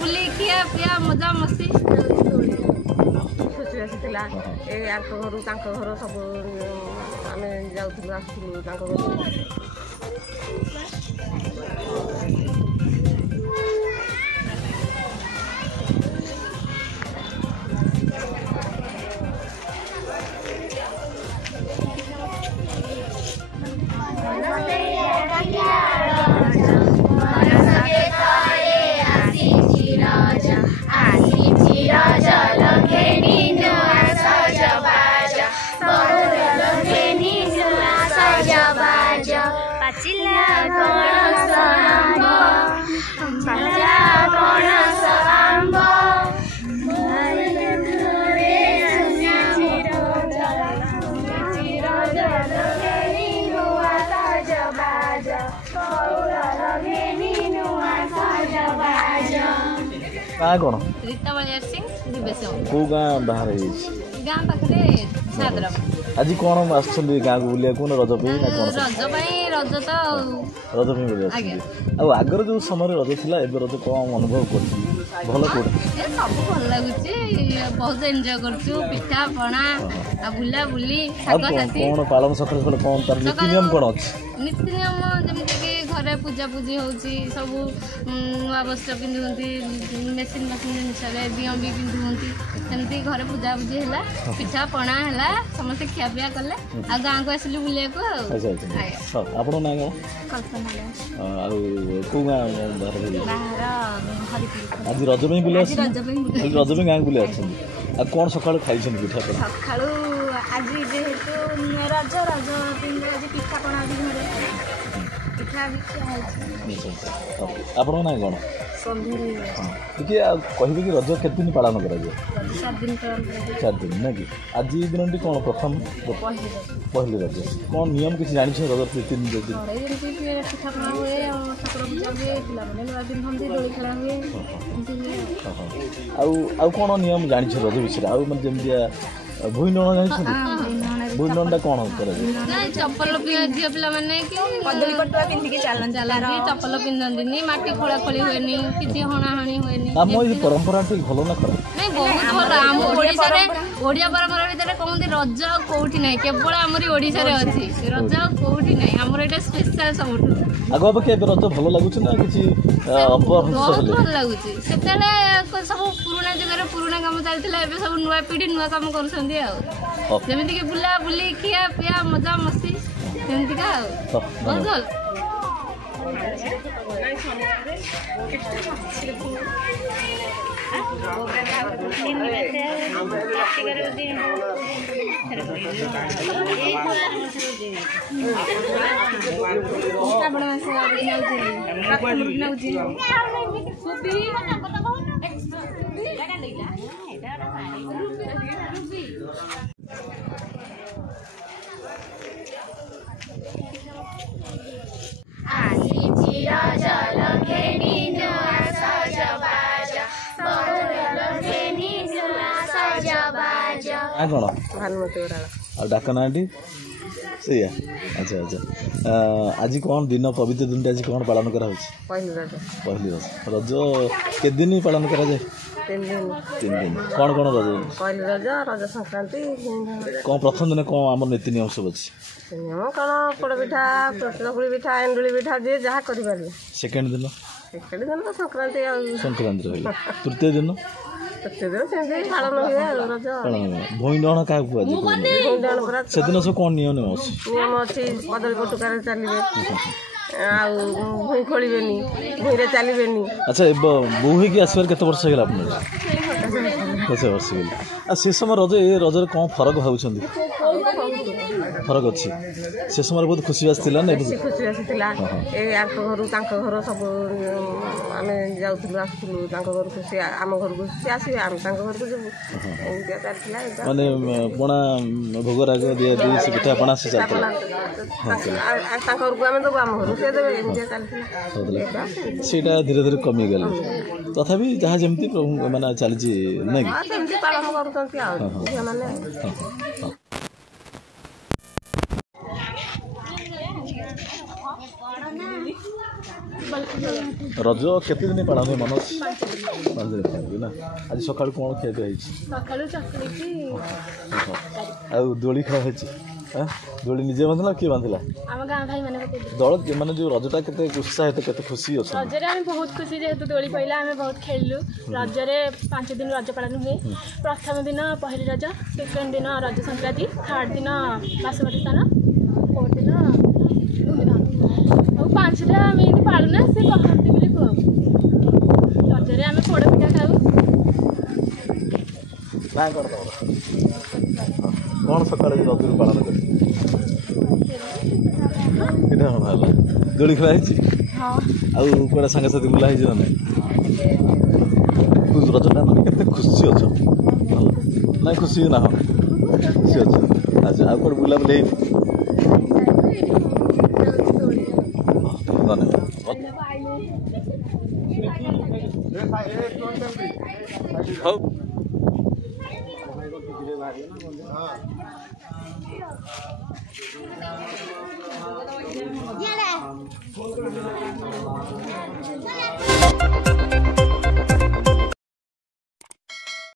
बुली खिया पिया मजा मस्ती खुशी आसीला ए घर घर सब आम जाऊँ आसूलु गाँ कौन रीता बलियार सिंह दिवेश कौ गाँ बाहर गाँ पाखे सादरा आज कौन आस गाँ को बुलिया कौन रज पे रज रज तो रज पे बुलिया आगर जो समय रज था एवं रज कौन अनुभव कर भल कौन सब भल लगुच बहुत एंजॉय करछु पिठा पଣା बुला बुली कौन पालन सकाल कौन तार नीति नियम कौन अच्छी नीति नियम जमीक घरे पूजा पूजी होची सब नुआ वस्त्र पिंधुंती मेसीन मशीन जिनस दिह भी पिंधुंती सेमती घरे पूजा पूजी है पिठा पଣା है समस्त खिया पिया कले आ गाँ को आसिलु बुलिया को आपण ना कौ गाँ आज रज में बुले रज में गाँ बुले आ कौन सकाल खाई पिठा सका आज जेहेतु रज रज आज पिठा पଣା भी घरे पिठा भी खिया आपण ना कौन टे कहे कि रज के दिन पालन कर 4 दिन ना कि आज दिन कौन प्रथम पहली रज कौन नियम किसी जानी रज 3 दिन पिठापଣା हुए ठाकुर पूजा हुए पिलाने नुआ पिंधती दोली खेला हुए कौन नियम जानी रज विषय आमती भूईन जानी भूईन कौन चप्पल झील पिला मैंने कदली पटुआ पिंधिकी चलती चप्पल पिंधती माटी खोला खोली हुए किसी हणाहणी हुए आम ये परंपरा भल ना खराब नहीं बहुत भल आम ओडिया परंपरा भितर कहते रज कौटी ना केवल आमरी ओडिशा रे अच्छी रज कौटी ना आमर यहाँ स्पेशल सब आग अपेक्षा रज भल लगुच ना कि बहुत भल लगुच से सब पुराना जगह पुराना काम चलता सब नुआ पीढ़ी नुआ काम करमती बुला बुली खिया पिया मजा मस्ती सेमती का बहुत भल कौन डाक ना से अच्छा अच्छा आज कौन दिन पवित्र दिन आज कौन पालन करा पहली रज के दिन पालन करा जाए 3 दिन कौन कौन रज पहली रज रज संक्रांति कौन प्रथम दिन कौन आम नीति नियम सब अच्छी नियम कौन पोड़ पिठा चकुली पिठा एंडुली पिठा जी जहाँ कर सेकेंड दिन तो संक्रांति रहा तृतीय दिन पालन हुए भूईन क्या कह से दिन सब कौन नियम नियम अच्छी कदली पटुकार चलिए भूई खोल भूई चलिए अच्छा बोह की आसबार केते वर्ष है आप 10 वर्ष से समय रज ए रज कौन फरक भाई फरक अच्छी से समय बहुत खुशी आसला ना खुशी आसला घर सब आम जाऊँ आसूलु घर को सी आम घर को सी आसवे आम घर को जब माने पणा भोग राग दिया दी से पिठा पणा से चलता घर को आम देव आम घर से देवे सेटा धीरे धीरे कमी गला तथापि जहाँ जमी माने चलती नहीं पालन कर रज केते दिन पालन हुए मनोज 5 दिन ना आज सकाल कौन खिया पिया दोली खेला दोली निजे बांधला किए बांधला दल मैंने जो रजटा के उत्साहित के खुशी अच्छे रजरे आम बहुत खुशी जेहेतु दोली पड़ा आम बहुत खेलु रजरे 5 दिन रज पालन हुए प्रथम दिन पहली रज सेकेंड दिन रज संक्रांति थर्ड दिन बासमती स्नान फोर्थ दिन भूमिदान और 5टा आम ये पालुना से कहती बोली कहू रजरे आम पोड़ पिठा खाऊ कौन सकाल रज पालन कर दोली खेला आउे सांगे साथी बुला ना रजटा मैंने के खुशी अच्छ ना खुशी ना खुशी अच्छ अच्छा आउ कौन बुला बुले धन्यवाद